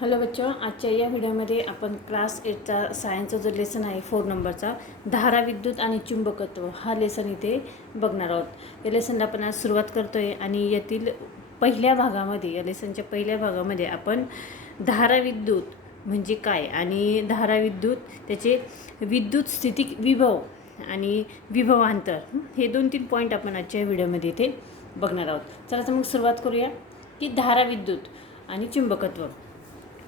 Hello बच्चो आजच्या या व्हिडिओमध्ये आपण क्लास एटचा सायन्सचा जो लेसन आहे फोर नंबरचा धारा विद्युत आणि चुंबकत्व हा लेसन इथे बघणार आहोत. या लेसनला आपण आज सुरुवात करतो आहे आणि यातील पहिल्या भागामध्ये या लेसनच्या पहिल्या भागामध्ये आपण धारा विद्युत म्हणजे काय? आणि धारा विद्युत त्याचे विद्युत स्थितिक विभव आणि विभवांतर हे? दोन तीन पॉईंट आपण आजच्या व्हिडिओमध्ये इथे बघणार आहोत. चला तर मग सुरुवात करूया की धारा विद्युत आणि चुंबकत्व.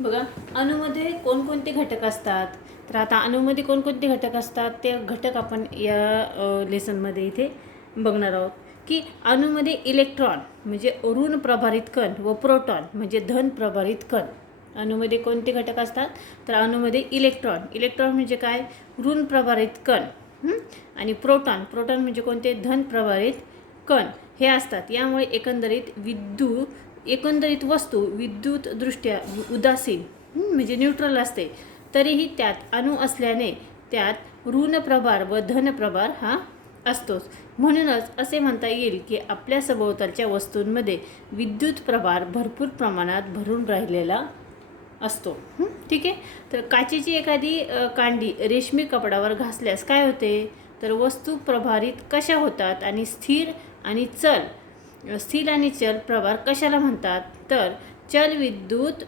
बघा अणूमध्ये कोणकोणते घटक असतात? तर आता अणूमध्ये कोणकोणते घटक असतात? ते घटक आपण या लेसनमध्ये इथे बघणार आहोत. की अणूमध्ये इलेक्ट्रॉन म्हणजे ऋण प्रभारित कण व प्रोटॉन म्हणजे धन प्रभारित कण. अणूमध्ये कोणते घटक असतात? तर अणूमध्ये इलेक्ट्रॉन इलेक्ट्रॉन म्हणजे काय? ऋण प्रभारित कण. आणि प्रोटॉन प्रोटॉन म्हणजे कोणते? धन प्रभारित कण. हे असतात. यामुळे एकंदरीत विद्युत एकंदरीत वस्तू विद्युतदृष्ट्या उदासीन म्हणजे न्यूट्रल असते. तरीही त्यात अणू असल्याने त्यात ऋण प्रभार व धन प्रभार हा असतोच. म्हणूनच असे म्हणता येईल की आपल्या सभोवतालच्या वस्तूंमध्ये विद्युत प्रभार भरपूर प्रमाणात भरून राहिलेला असतो. ठीक आहे? तर काचेची एखादी कांडी रेशमी कपडावर घासल्यास काय होते? तर वस्तू प्रभारित कशा होतात? आणि स्थिर आणि चल स्थिर आणि चल प्रभार कशाला म्हणतात? तर चल विद्युत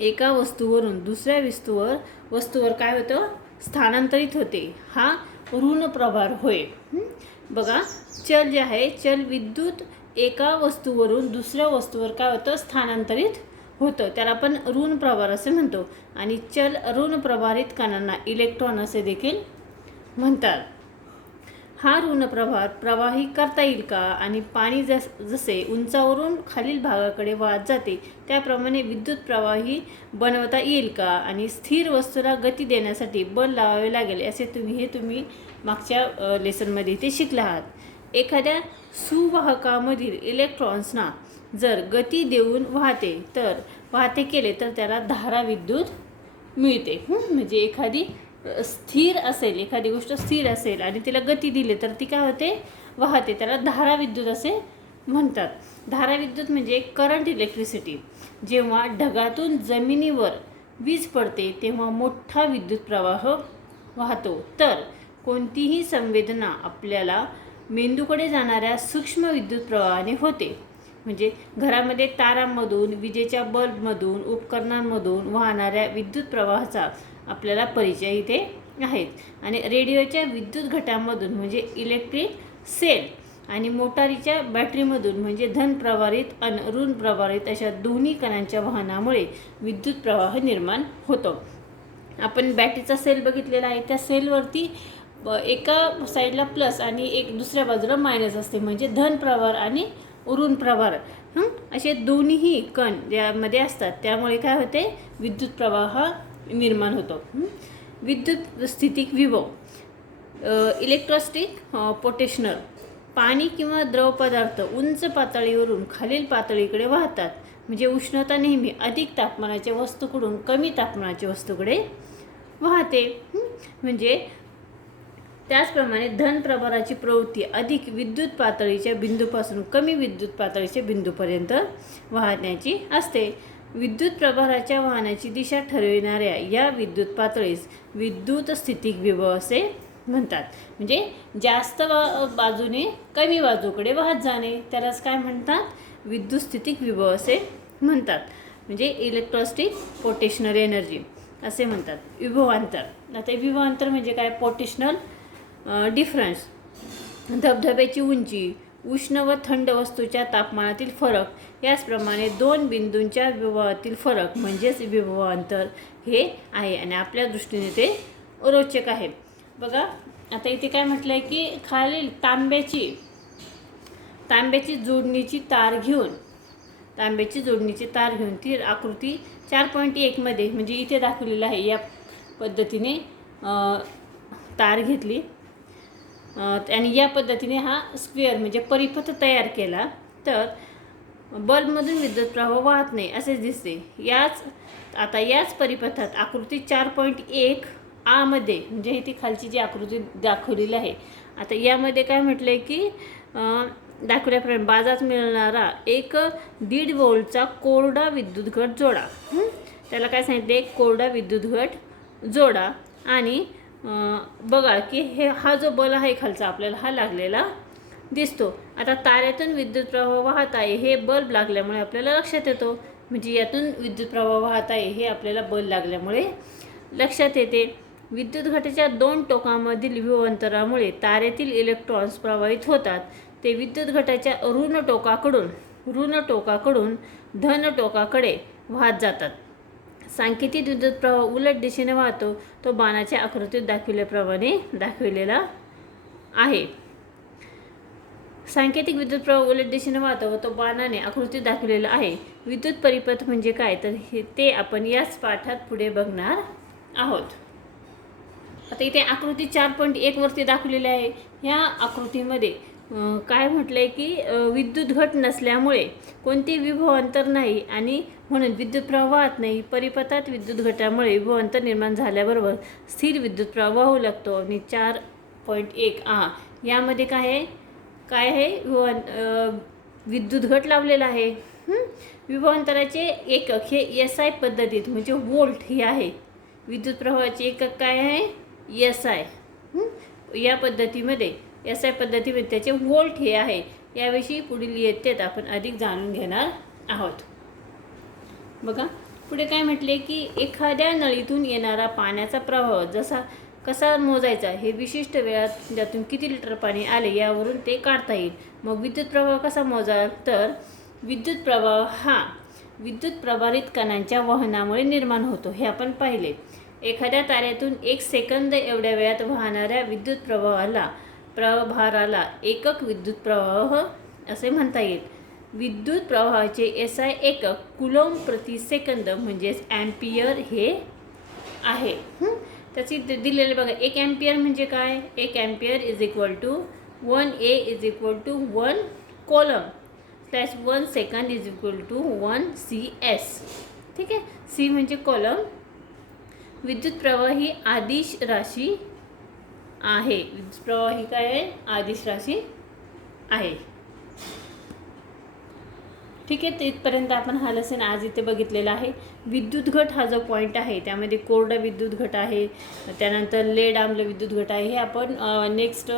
एका वस्तूवरून दुसऱ्या वस्तूवर वस्तूवर काय होतं? स्थानांतरित होते. हा ऋण प्रभार होय. बघा चल जे आहे चल विद्युत एका वस्तूवरून दुसऱ्या वस्तूवर काय होतं? स्थानांतरित होतं. त्याला आपण ऋण प्रभार असे म्हणतो. आणि चल ऋण प्रभारित कणांना इलेक्ट्रॉन असे देखील म्हणतात. हा ऋण प्रवाह प्रवाही करता येईल का? आणि पाणी जस जसे उंचावरून खालील भागाकडे वाहत जाते त्याप्रमाणे विद्युत प्रवाही बनवता येईल का? आणि स्थिर वस्तूला गती देण्यासाठी बल लावावे लागेल असे तुम्ही हे तुम्ही मागच्या लेसनमध्ये ते शिकला आहात. एखाद्या सुवाहकामधील इलेक्ट्रॉन्सना जर गती देऊन वाहते तर वाहते केले तर त्याला धारा विद्युत मिळते. म्हणजे एखादी स्थिर असेल एखादी गोष्ट स्थिर असेल आणि तिला गती दिली तर ती काय होते? वाहते. त्याला धारा विद्युत असे म्हणतात. धारा विद्युत म्हणजे करंट इलेक्ट्रिसिटी जेव्हा ढगातून जमिनीवर वीज पडते तेव्हा मोठा विद्युत प्रवाह वाहतो. तर कोणतीही संवेदना आपल्याला मेंदूकडे जाणाऱ्या सूक्ष्म विद्युत प्रवाहाने होते. म्हणजे घरामध्ये तारांमधून विजेच्या बल्बमधून उपकरणांमधून वाहणाऱ्या विद्युत प्रवाहाचा आपल्याला परिचय इथे आहेत. आणि रेडिओच्या विद्युत घटामधून म्हणजे इलेक्ट्रिक सेल आणि मोटारीच्या बॅटरीमधून म्हणजे धन प्रवारित अन ऋण प्रभारित अशा दोन्ही कणांच्या वाहनामुळे विद्युत प्रवाह निर्माण होतो. आपण बॅटरीचा सेल बघितलेला आहे. त्या सेलवरती एका साईडला प्लस आणि एक दुसऱ्या बाजूला मायनस असते. म्हणजे धन प्रवार आणि ऋण प्रवार असे दोन्हीही कण ज्यामध्ये असतात त्यामुळे काय होते? विद्युत प्रवाह निर्माण होतो. विद्युत स्थितिक विभव इलेक्ट्रॉस्टिक पोटेशनल पाणी किंवा द्रव पदार्थ उंच पातळीवरून खालील पातळीकडे वाहतात. म्हणजे उष्णता नेहमी अधिक तापमानाच्या वस्तूकडून कमी तापमानाच्या वस्तूकडे वाहते. म्हणजे त्याचप्रमाणे धन प्रभाराची प्रवृत्ती अधिक विद्युत पातळीच्या बिंदूपासून कमी विद्युत पातळीच्या बिंदूपर्यंत वाहण्याची असते. विद्युत प्रभाराच्या वाहनाची दिशा ठरविणाऱ्या या विद्युत पातळीस विद्युत स्थितिक विभव असे म्हणतात. म्हणजे जास्त बा बाजूने कमी बाजूकडे वाहत जाणे त्यालाच काय म्हणतात? विद्युत स्थितिक विभव असे म्हणतात. म्हणजे इलेक्ट्रॉस्टिक पोटेशनल एनर्जी असे म्हणतात. विभवांतर. आता विभवांतर म्हणजे काय? पोटेशनल डिफरन्स धबधब्याची उंची उष्ण व थंड वस्तूच्या तापमानातील फरक. याचप्रमाणे दोन बिंदूंच्या विभवातील फरक म्हणजेच विभवांतर हे आहे आणि आपल्या दृष्टीने ते रोचक आहे. बघा आता इथे काय म्हटलं आहे की खालील तांब्याची तांब्याची जोडणीची तार घेऊन तांब्याची जोडणीची तार घेऊन ती आकृती चार पॉईंट एकमध्ये म्हणजे इथे दाखवलेलं आहे. या पद्धतीने तार घेतली. आणि या पद्धतीने हा स्क्वेअर म्हणजे परिपथ तयार केला तर बल्बमधून विद्युत प्रवाह वाहत नाही असे दिसते. याच आता याच परिपथात आकृती चार पॉईंट एक आमध्ये म्हणजे ही ती खालची जी आकृती दाखवलेली आहे आता यामध्ये काय म्हटलं आहे की दाखवल्याप्रमाणे बाजारात मिळणारा एक दीड वोल्टचा कोरडा विद्युत घट जोडा. त्याला काय सांगितले कोरडा विद्युत घट जोडा. आणि बघा की हे हा जो बल आहे खालचा आपल्याला हा लागलेला दिसतो. आता ताऱ्यातून विद्युत प्रवाह वाहत आहे हे बल्ब लागल्यामुळे आपल्याला लक्षात येतो. म्हणजे यातून विद्युत प्रवाह वाहत आहे हे आपल्याला बल लागल्यामुळे लक्षात येते. विद्युत घटाच्या दोन टोकांमधील विभवांतरामुळे तारेतील इलेक्ट्रॉन्स प्रवाहित होतात. ते विद्युत घटाच्या ऋण टोकाकडून ऋण टोकाकडून धन टोकाकडे वाहत जातात. सांकेतिक विद्युत प्रवाह उलट दिशेने वाहतो. तो बाणाच्या आकृतीत दाखविल्याप्रमाणे दाखविलेला आहे. सांकेतिक विद्युत प्रवाह उलट दिशेने वाहतो व तो बाणाने आकृतीत दाखवलेला आहे. विद्युत परिपथ म्हणजे काय? तर हे ते आपण याच पाठात पुढे बघणार आहोत. आता इथे आकृती चार पॉईंट एकवरती दाखवलेली आहे. ह्या आकृतीमध्ये काय म्हटलं आहे की विद्युत घट नसल्यामुळे कोणते विभवांतर नाही आणि म्हणून विद्युत प्रवाहात नाही परिपथात विद्युत घटामुळे विभवांतर निर्माण झाल्याबरोबर स्थिर विद्युत प्रवाह होऊ लागतो. आणि चार पॉईंट एक आ यामध्ये काय आहे? काय आहे? विभवां विद्युत घट लावलेला आहे. विभवांतराचे एकक हे एस आय पद्धतीत म्हणजे वोल्ट हे आहे. विद्युत प्रवाहाचे एकक काय आहे? एस आय या पद्धतीमध्ये एस आय पद्धतीमध्ये त्याचे वोल्ट हे आहे. याविषयी पुढील इयत्तेत आपण अधिक जाणून घेणार आहोत. बघा पुढे काय म्हटले की एखाद्या नळीतून येणारा पाण्याचा प्रवाह जसा कसा मोजायचा हे विशिष्ट वेळात ज्यातून किती लिटर पाणी आले यावरून ते काढता येईल. मग विद्युत प्रवाह कसा मोजाल? तर विद्युत प्रवाह हा विद्युत प्रभारित कणांच्या वहनामुळे निर्माण होतो हे आपण पाहिले. एखाद्या ताऱ्यातून एक सेकंद एवढ्या वेळात वाहणाऱ्या विद्युत प्रवाहाला प्रभाराला एकक विद्युत प्रवाह असे म्हणता येईल. विद्युत प्रवाहाचे एस आय एकक कुलोम प्रति सेकंद म्हणजेच ॲम्पियर हे आहे. त्याची दि- दिलेले बघा एक ॲम्पियर म्हणजे काय? एक ampere is equal to one A is equal to one coulomb slash one second is equal to one C S ठीक आहे? सी म्हणजे कॉलम विद्युत प्रवाह ही आदिश राशी आहे. विद्युत प्रवाह ही काय आहे? आदिश राशी आहे. ठीक आहे तिथपर्यंत आपण हा लेसन आज इथे बघितलेला आहे. विद्युत घट हा जो पॉईंट आहे त्यामध्ये कोरडा विद्युत घट आहे. त्यानंतर लेड आम्ल विद्युत घट आहे. हे आपण नेक्स्ट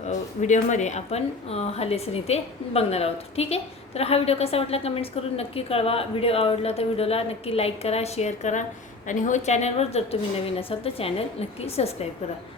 व्हिडिओमध्ये आपण हा लेसन इथे बघणार आहोत. ठीक आहे? तर हा व्हिडिओ कसा वाटला कमेंट्स करून नक्की कळवा. व्हिडिओ आवडला तर व्हिडिओला नक्की लाईक करा शेअर करा. आणि हो चॅनलवर जर तुम्ही नवीन असाल तर चॅनल नक्की सबस्क्राईब करा.